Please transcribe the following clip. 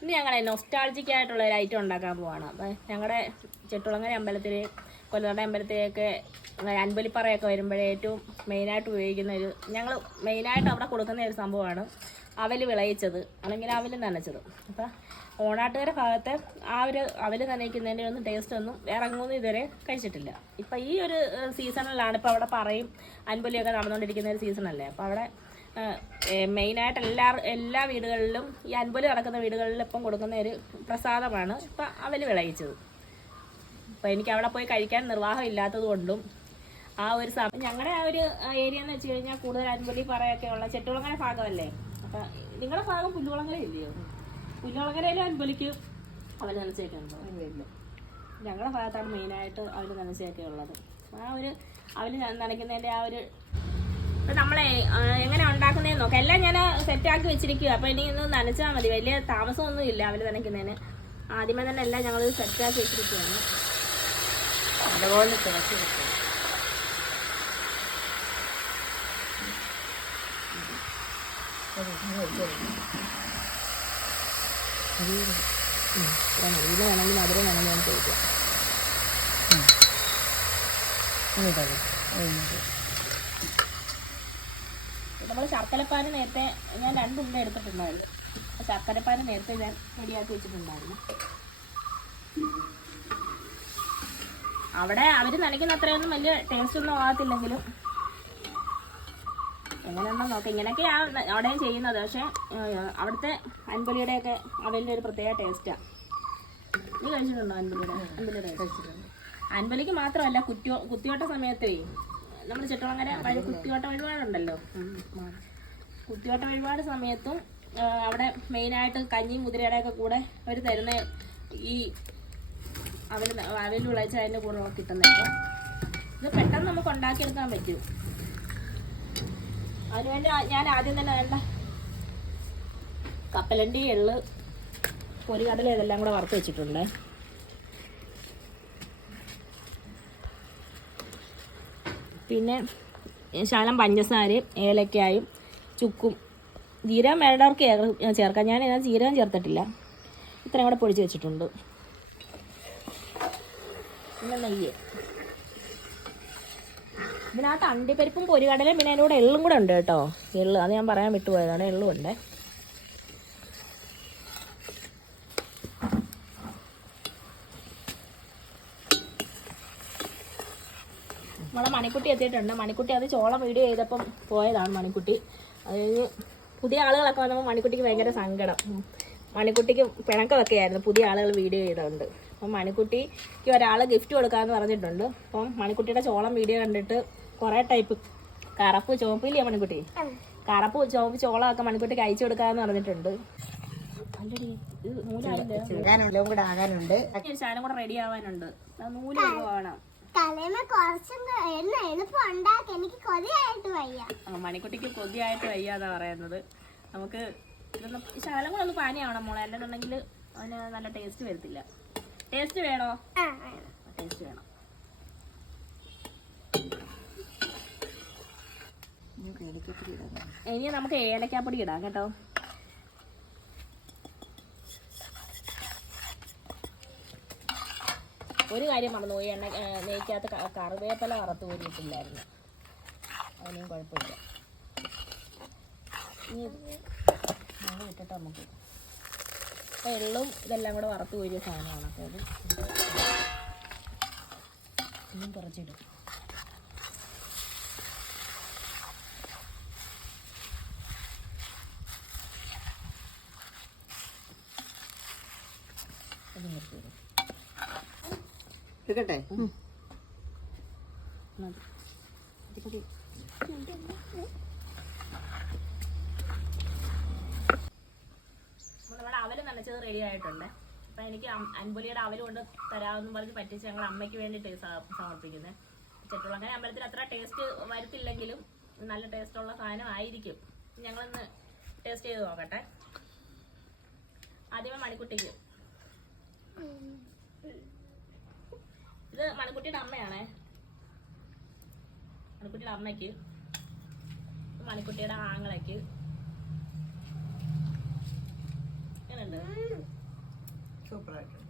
ഇന്ന് ഞങ്ങളെ നൊസ്റ്റാൾജിക് ആയിട്ടുള്ള ഒരു ഐറ്റം ഉണ്ടാക്കാൻ പോവാണ്. അപ്പം ഞങ്ങളുടെ ചെട്ടുളങ്ങര അമ്പലത്തിൽ, കൊല്ലം അമ്പലത്തിലേക്ക് അൻപലിപ്പറയൊക്കെ വരുമ്പോഴേ ഏറ്റവും മെയിനായിട്ട് ഉപയോഗിക്കുന്ന ഒരു, ഞങ്ങൾ മെയിനായിട്ട് അവിടെ കൊടുക്കുന്ന ഒരു സംഭവമാണ് അവൽ വിളയിച്ചത് അല്ലെങ്കിൽ അവൽ നനച്ചത്. അപ്പം ഓണാട്ടുകര ഭാഗത്തെ ആ ഒരു അവൽ നനയ്ക്കുന്നതിൻ്റെ ഒന്നും ടേസ്റ്റ് ഒന്നും വേറെ അങ്ങൊന്നും ഇതുവരെ കഴിച്ചിട്ടില്ല. ഇപ്പം ഈ ഒരു സീസണിലാണ്, ഇപ്പോൾ അവിടെ പറയും അൻപലിയൊക്കെ നടന്നുകൊണ്ടിരിക്കുന്ന ഒരു സീസണല്ലേ. അപ്പോൾ അവിടെ മെയിനായിട്ട് എല്ലാ വീടുകളിലും ഈ അൻപലി നടക്കുന്ന വീടുകളിൽ ഇപ്പം കൊടുക്കുന്ന ഒരു പ്രസാദമാണ് ഇപ്പം അവൽ വിളയിച്ചത്. അപ്പോൾ എനിക്ക് അവിടെ പോയി കഴിക്കാൻ നിർവാഹം ഇല്ലാത്തത് കൊണ്ടും ആ ഒരു സമയം ഞങ്ങളുടെ ആ ഒരു ഏരിയ എന്ന് വെച്ച് കഴിഞ്ഞാൽ കൂടുതൽ അൻപലി പറയൊക്കെ ഉള്ള ചെട്ടുകുളങ്ങര ഭാഗമല്ലേ. അപ്പം നിങ്ങളുടെ ഭാഗം പുല്ലുകുളങ്ങര ഇല്ലയോ? പുല്ലുകുളങ്ങരയിലും അൻപലിക്ക് അവൽ നനച്ചൊക്കെ ഉണ്ടോ? ഇല്ല. ഞങ്ങളുടെ ഭാഗത്താണ് മെയിനായിട്ട് അവൽ നനച്ചൊക്കെ ഉള്ളത്. ആ ഒരു അവൽ നനയ്ക്കുന്നതിൻ്റെ ആ ഒരു നമ്മളെ എങ്ങനെ ഉണ്ടാക്കുന്നതെന്ന് നോക്കാം. എല്ലാം ഞാൻ സെറ്റാക്കി വെച്ചിരിക്കുക. അപ്പോൾ ഇനി ഒന്ന് നനച്ചാൽ മതി, വലിയ താമസമൊന്നും ഇല്ല അവൽ നനയ്ക്കുന്നതിന്. ആദ്യമേ തന്നെ എല്ലാം ഞങ്ങൾ സെറ്റാക്കി വെച്ചിരിക്കുകയാണ്. അതുപോലെ തിളച്ച് വെക്കുക. ഇത് വേണമെങ്കിൽ മധുരം വേണമെങ്കിൽ ഞാൻ ചോദിക്കാം. നമ്മൾ ശർക്കരപ്പാന് നേരത്തെ ഞാൻ 2 ഉണ്ട എടുത്തിട്ടുണ്ടായിരുന്നു. ശർക്കരപ്പാന് നേരത്തെ ഞാൻ റെഡിയാക്കി വെച്ചിട്ടുണ്ടായിരുന്നു. അവിടെ അവർ നനയ്ക്കുന്ന അത്രയൊന്നും വലിയ ടേസ്റ്റ് ഒന്നും ആകത്തില്ലെങ്കിലും എങ്ങനെയാണെന്ന് നോക്കാം. ഇങ്ങനെയൊക്കെയാണ് അവിടെയും ചെയ്യുന്നത്. പക്ഷേ അവിടുത്തെ അൻപലിയുടെയൊക്കെ അവലിൻ്റെ ഒരു പ്രത്യേക ടേസ്റ്റാണ്. നീ കഴിച്ചിട്ടുണ്ടോ അൻപലിയുടെ? അൻപലിക്ക് മാത്രമല്ല, കുത്തിയോട്ട സമയത്തേ നമ്മുടെ ചെട്ടുളങ്ങര കുത്തിയോട്ട വഴിപാടുണ്ടല്ലോ. കുത്തിയോട്ട വഴിപാട് സമയത്തും അവിടെ മെയിനായിട്ട് കഞ്ഞിയും മുതിരയുടെയൊക്കെ കൂടെ അവർ തരുന്ന ഈ അവൽ വിളയിച്ച് അതിൻ്റെ കൂടെ കിട്ടുന്നതൊക്കെ ഇത് പെട്ടെന്ന് നമുക്ക് ഉണ്ടാക്കിയെടുക്കാൻ പറ്റും. അതിനുവേണ്ടി ഞാൻ ആദ്യം തന്നെ വേണ്ട കപ്പലണ്ടി, എള്ള്, പൊരികടല ഇതെല്ലാം കൂടെ വറുത്ത് വെച്ചിട്ടുണ്ട്. പിന്നെ ശകലം പഞ്ചസാരയും ഏലക്കായും ചുക്കും, ജീരകം വേണ്ടവർക്ക് ചേർക്കാം. ഞാൻ ഇതിനകത്ത് ജീരകം ചേർത്തിട്ടില്ല. ഇത്രയും കൂടെ പൊടിച്ച് വെച്ചിട്ടുണ്ട്. പിന്നെ നെയ്യ്, ഇതിനകത്ത് അണ്ടിപ്പരിപ്പും പൊരികടലയും പിന്നെ അതിൻ്റെ കൂടെ എള്ളും കൂടെ ഉണ്ട് കേട്ടോ. എള്ള് അത് ഞാൻ പറയാൻ വിട്ടുപോയതാണ്. എള്ളും ഉണ്ട്. നമ്മളെ മണിക്കുട്ടി എത്തിയിട്ടുണ്ട്. മണിക്കുട്ടി അത് ചോളം വീഡിയോ ചെയ്തപ്പം പോയതാണ് മണിക്കുട്ടി. അതായത് പുതിയ ആളുകളൊക്കെ വന്നപ്പോൾ മണിക്കുട്ടിക്ക് ഭയങ്കര സങ്കടം. മണിക്കുട്ടിക്ക് പിണക്കമൊക്കെ ആയിരുന്നു പുതിയ ആളുകൾ വീഡിയോ ചെയ്തതുകൊണ്ട്. അപ്പം മണിക്കുട്ടിക്ക് ഒരാൾ ഗിഫ്റ്റ് കൊടുക്കാമെന്ന് പറഞ്ഞിട്ടുണ്ട്. അപ്പം മണിക്കുട്ടിയുടെ ചോളം വീഡിയോ കണ്ടിട്ട് കുറേ ടൈപ്പ് കറുപ്പ് ചുവപ്പില്ലേ മണിക്കുട്ടി, കറുപ്പ് ചുവപ്പ് ചോളമൊക്കെ മണിക്കുട്ടിക്ക് അയച്ചു കൊടുക്കാമെന്ന് പറഞ്ഞിട്ടുണ്ട്. ശാലം കൂടെ റെഡി ആവാനുണ്ട്. നൂല് വേണം. മണിക്കുട്ടിക്ക് കൊതിയായിട്ട് വയ്യാതാ പറയുന്നത്. നമുക്ക് ഇതൊന്ന് ശകലം കൂടെ ഒന്ന് പാനിയാവണം മോളെ, അല്ലെന്നുണ്ടെങ്കിൽ അതിന് നല്ല ടേസ്റ്റ് വരത്തില്ല. ടേസ്റ്റ് വേണോ? ടേസ്റ്റ് വേണം. ഇനി നമുക്ക് ഏലക്കാപ്പൊടി ഇടാം കേട്ടോ. ഒരു കാര്യം മറന്നുപോയി, നെയ്ക്കകത്ത് കറിവേപ്പില വറുത്ത് പോരിട്ടില്ലായിരുന്നു. അതിനും കുഴപ്പമില്ല. ഇനി ഇട്ടിട്ട് നമുക്ക് എള്ളും ഇതെല്ലാം കൂടെ വറുത്ത് പോരിയ സാധനമാണ്. അപ്പോൾ അത് ഇന്നും കുറച്ചിടും. അത് നിർത്തിയിടും. എടുക്കട്ടെ? നമ്മുടെ അവൽ നനച്ചത് റെഡി ആയിട്ടുണ്ട്. അപ്പം എനിക്ക് അൻപലിയുടെ അവൽ കൊണ്ട് തരാമെന്ന് പറഞ്ഞ് പറ്റിച്ച് ഞങ്ങൾ അമ്മയ്ക്ക് വേണ്ടിയിട്ട് സമർപ്പിക്കുന്നത്. ചെട്ടുളങ്ങര അമ്പലത്തിൽ അത്ര ടേസ്റ്റ് വരത്തില്ലെങ്കിലും നല്ല ടേസ്റ്റുള്ള സാധനം ആയിരിക്കും. ഞങ്ങളൊന്ന് ടേസ്റ്റ് ചെയ്ത് നോക്കട്ടെ. ആദ്യമേ മണിക്കുട്ടിക്ക്, ഇത് മണിക്കുട്ടിയുടെ അമ്മയാണേ. മണിക്കുട്ടിയുടെ അമ്മയ്ക്ക്, മണിക്കുട്ടിയുടെ ആങ്ങളയ്ക്ക്. എങ്ങനെയുണ്ട്? ഉണ്ടാക്കി